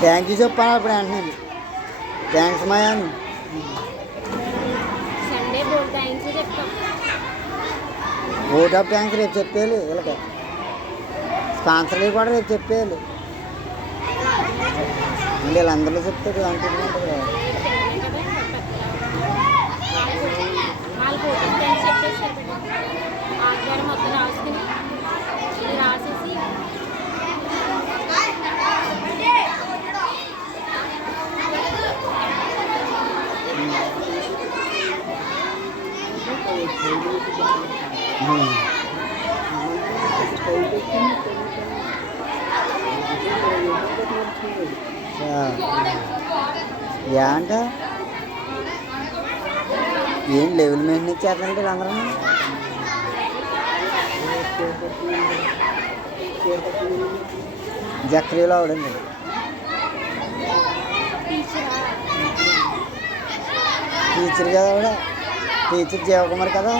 Thank you చెప్పాను అప్పుడు వెంటనే. థ్యాంక్స్ మాయా అని సండే బోర్డు థ్యాంక్స్ చెప్తాం. ఓట్ ఆఫ్ థ్యాంక్స్ రేపు చెప్పేయాలి వీళ్ళకి. స్పాన్సర్లు కూడా రేపు చెప్పేయాలి. వీళ్ళందరూ చెప్తారు ఆదివారం మొత్తం ఉమ్. అంట ఏం లెవెల్ మెయింటైన్ చేస్తున్నారు వీళ్ళందరూ? జక్రీలో అవడండి టీచర్ కదా ఆవిడ టీచర్ జీవకుమార్ కదా